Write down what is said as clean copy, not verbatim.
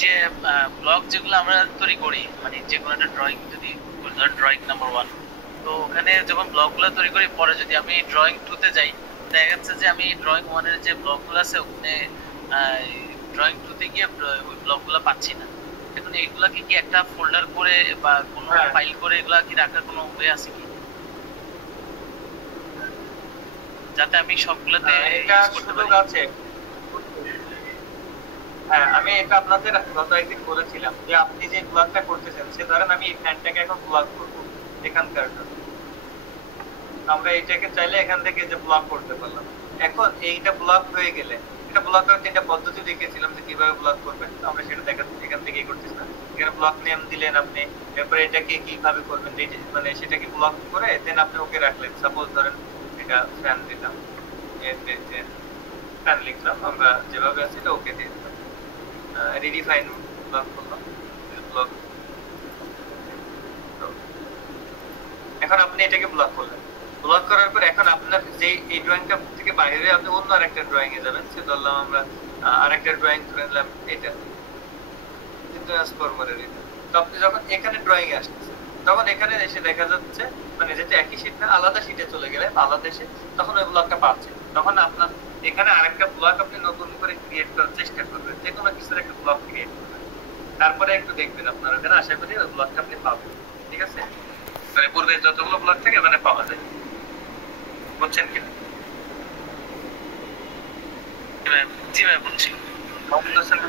যে ব্লগ যেগুলো আমরা তৈরি করি, মানে যে কোনো একটা ড্রয়িং যদি ড্রয়িং নাম্বার ওয়ান, তো ওখানে যখন ব্লগ গুলো তৈরি করি, পরে যদি আমি ড্রয়িং টু তে যাই, দেখা যাচ্ছে যে আমি ড্রয়িং ওয়ানের যে ব্লগ গুলো আছে ওখানে ড্রয়িং টু তে গিয়ে ওই ব্লগ গুলো পাচ্ছি না। এখন এইগুলা কি একটা ফোল্ডার করে বা কোনো হ্যাঁ ফাইল করে এগুলা কি রাখার কোনো ওয়ে আছে কি, যাতে আমি সবগুলোতে এটা ইউজ করতে সুযোগ পারি? আছে। হ্যাঁ, আমি এটা আপনাদের গত একদিন বলেছিলাম যে আপনি যে ব্লগটা করতেছেন, সে ধরেন আমি এই ফ্যানটাকে এখন ব্লগ করবো এখানকার জন্য। আমরা এইটাকে চাইলে এখান থেকে যে ব্লক করতে পারলাম। এখন এইটা ব্লক হয়ে গেলে, এটা ব্লক করার 3টা পদ্ধতি দেখিয়েছিলাম যে কিভাবে ব্লক করবেন, আমরা সেটা এখান থেকেই করতেছি না। এখানে ব্লক নেম দিলেন আপনি, এরপরে এটাকে কিভাবে করবেন, মানে সেটাকে ব্লক করে দেন আপনি ওকে রাখলেন। সাপোজ ধরেন এটা ফ্যান দিলাম, ফ্যান লিখলাম, আমরা যেভাবে আছে এটা ওকে দিয়ে দিলাম, রিডিফাইন ব্লক করলাম, ব্লক। এখন আপনি এটাকে ব্লক করলেন, ব্লক করার পর এখন আপনার যে এই ড্রয়িংটা থেকে বাইরে আপনি অন্য আরেকটা ড্রয়িং এ যাবেন। সে ধরলাম আমরা আরেকটা ড্রয়িং করে নিলাম, এটা ট্রান্সফরমারের এটা। তো আপনি যখন এখানে ড্রয়িং এ আসতেছে, তখন এখানে এসে দেখা যাচ্ছে মানে যেটা একই শীট না, আলাদা শীটে চলে গেলে আলাদা এসে তখন ওই ব্লকটা পাচ্ছে। তখন আপনার এখানে আরেকটা ব্লক আপনি নতুন করে ক্রিয়েট করার চেষ্টা করবেন, যে কোনো কিছুর একটা ব্লক ক্রিয়েট করবেন, তারপরে একটু দেখবেন আপনার ওখানে, আশা করি ওই ব্লকটা আপনি পাবেন। ঠিক আছে, মানে পূর্বে যতগুলো ব্লক থাকে ওখানে পাওয়া যায়। বুঝছেন কিনা? জি ভাই, জি ভাই, বুঝছি। বুঝতেছেন না?